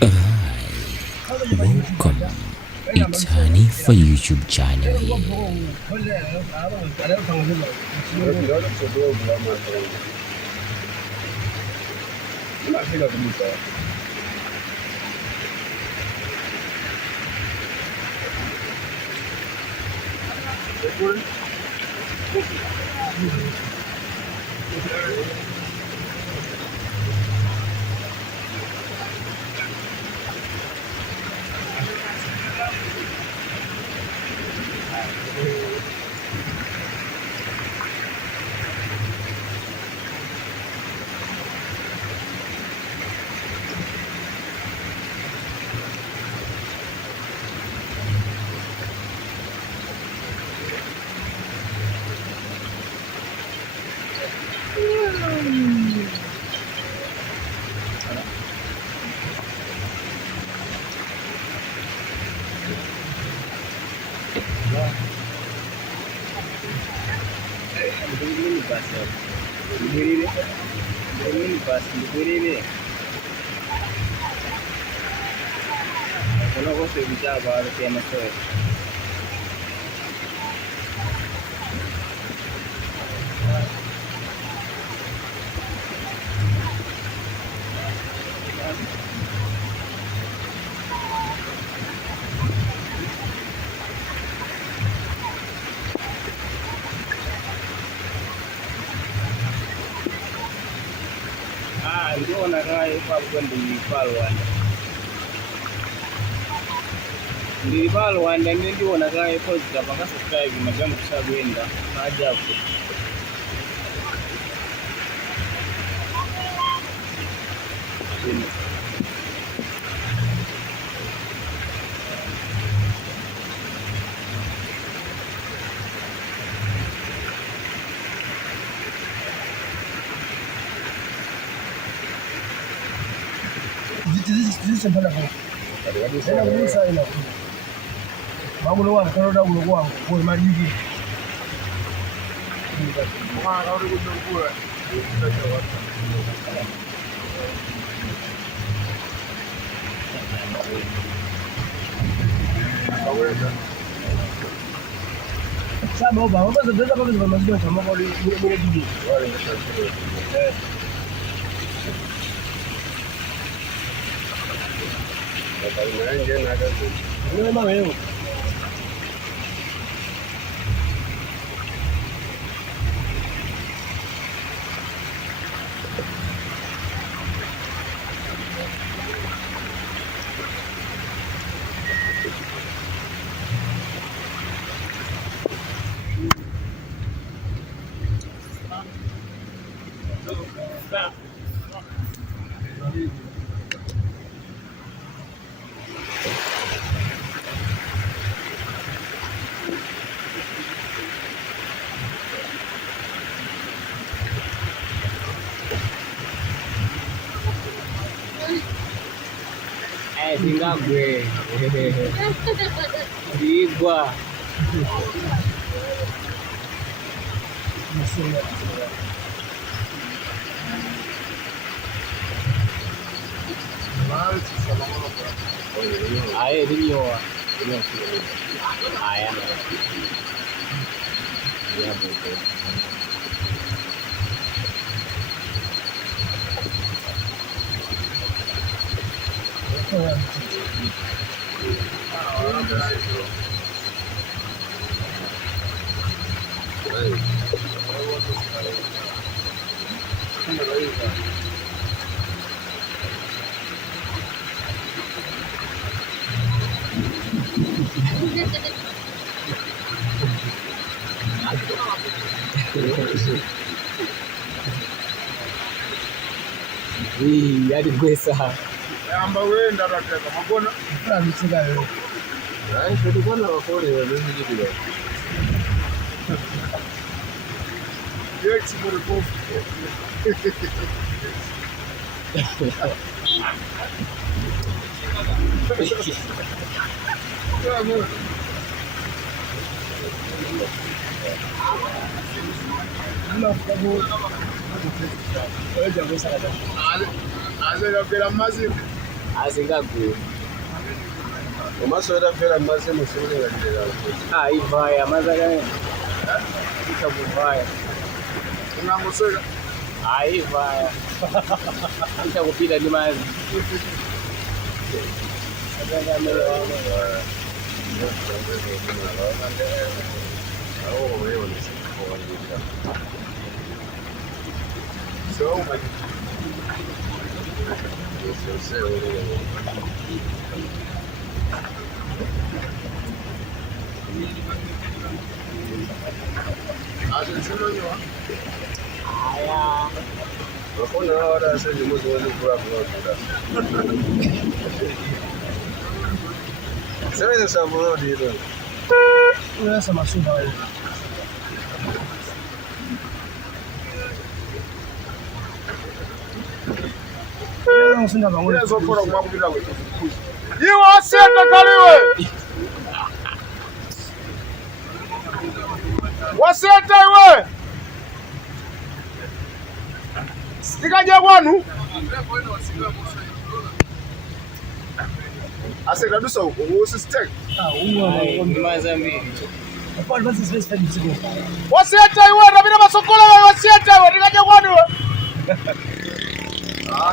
Welcome. It's Honey for YouTube channel here. Ndio nakaa kwa kwenda ndibalo wanda ndio nakaa kwa tabaka subscribe na jambo kusabenda ajabu This is mpana kwa sasa kabisa ina mambo leo anakaroda ulo wangu kwa majiji kwa karoda ulo sababu baba ndio baba ndio mazito kama kwa ile jiji wewe Zimbabwe Igwa aye dinyoa aya ya bote yadi kwesa amba wenda rateka mabona msika leo ai tulikuwa wakole wazidi Yes, more cool. Ada pela massive. Asingaku. Umasoda fera maze musubire ngalira. Ivaya mazagane. Ikakuvaya. Unamosera. Ivaya. Ikakupita ni mazi. Wakona wala sasa ni mtu wale kwa kwa. Sasa ni sababu ndio. Unaweza masunda wewe. Masunda bangu. Unaweza kupora kwa kupita wewe. Iwe asiende kaliwe. Wasiende wewe. Sikaje kwanu? Aseka dusa usistek. Huyo ni mazambi. Kwa basi space fadi siko. Wasiete wewe na bila masokola wewe wasiete wewe nikaje kwanu wewe?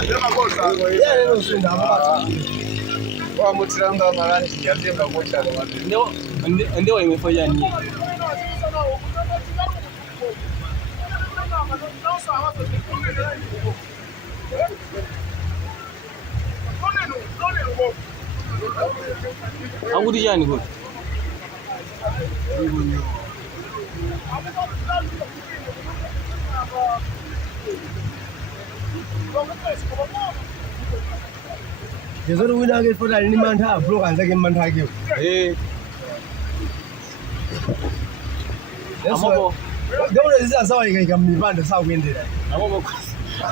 Ndema kosa. Yeye ndio shinda hapa. Kwa mutiranga marani kijazenga kocha kwa watu. Ndio imefanya nini? Angudi jani kwa? Yezo wina ke fola ni mantha bro kanza ke mantha ke. Amabo. Ngabona zisasawa ikamibanda sawa kuendela. Amabo.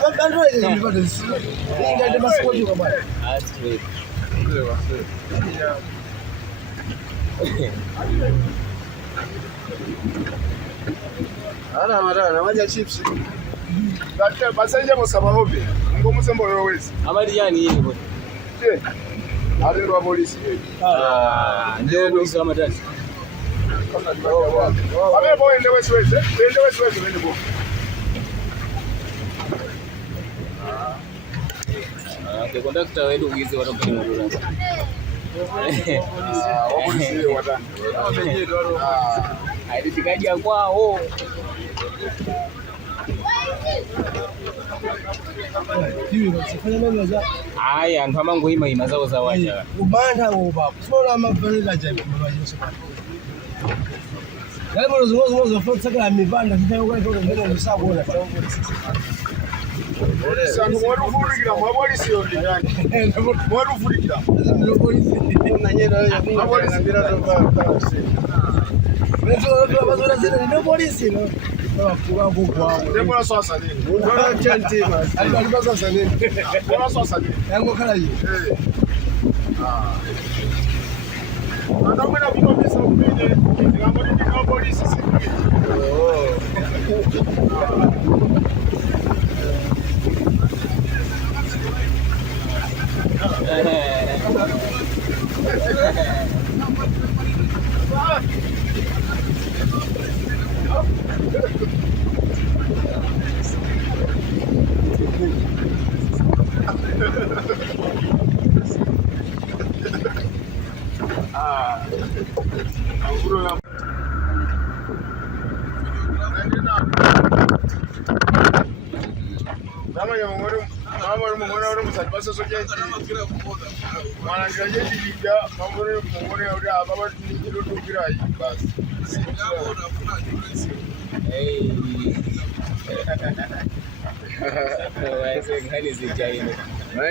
Abantu ezimibanda zisile. Ingade masikoti kwa bana. That's great. Ana marana waja chips. Bakka basanje musaba hobe. Ngo musembo yowezi. Amali yani yini kwa? Ali wa polisi. Ndio polisi wa matatu. Wame boy ende wesiweze. Ende wesiweze wende bo. Okay, conductor wewe ugize watoka ni mwana. Wapolisi watani. Alifikaje kwao? Haya ndo mango ima zao za waja. Ubanda wo baba. Sona mabeleka jabu baba Yesu. Yale mwanzo fotsa kala mivanda tutayoka kwa ndio msabona. Sandu mwarufurikira mwapolisi yoni nani? Mwarufurikira. Ndio polisi. Nanyera mwapolisi bila toka. Ndio bazora zile ndio polisi no. Ndebona sasa nini? Ndona chanti basi. Alikuwa sasa nini? Ndona sasa nini? Yango kala hiyo. Ndio mwana bibi pesa upinde. Ngambo ni kwa polisi sisi.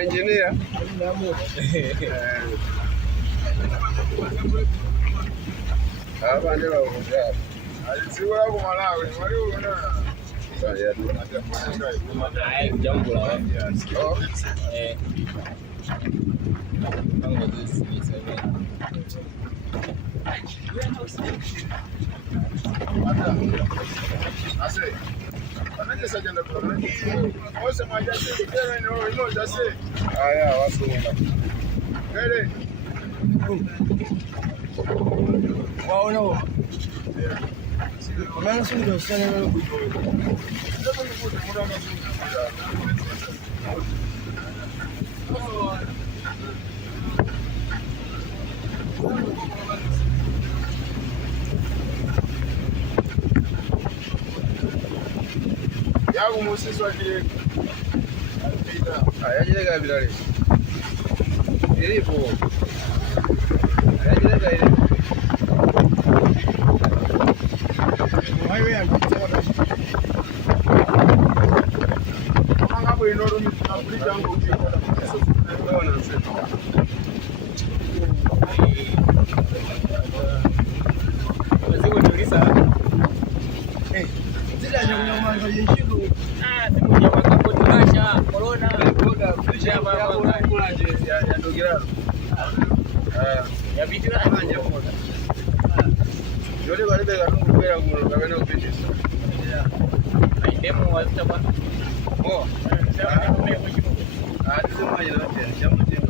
Engineer. Abandi bavuga. Alisibura ku Malawi, wali una. Ai jambula wapi? Mango this is Ase. Anaje sajanda kwa nini? Wose majaji kero ino jase. Aya wasoma. Wow, no. Mana sudah sana lalu. Yago musisi wa kile. Yaje kabila ile. Ilipo. Yaje ile. Highway yangu sema. Anga bwino ro mutambuli jangu ukiko. Ona sasa. Lazima niuliza. Zile nyama za yeshibu. Zimekuja wakapotasha corona. Corona kisha baba kulaje ya ndogira. Ya vitu na manja moja. Yole wale bega kubera ku kabene ubitisa. Ai demo wazita ba. Oh. Sema ile yote shamu tena.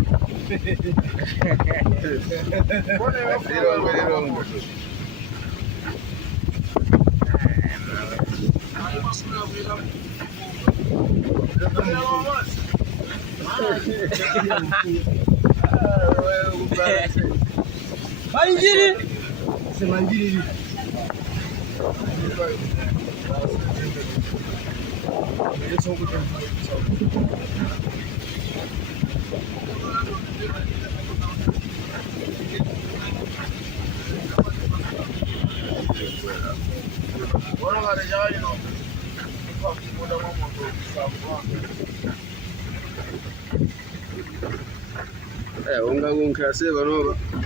Mbona wewe Manjiri. Sema manjiri. unga kunkase bano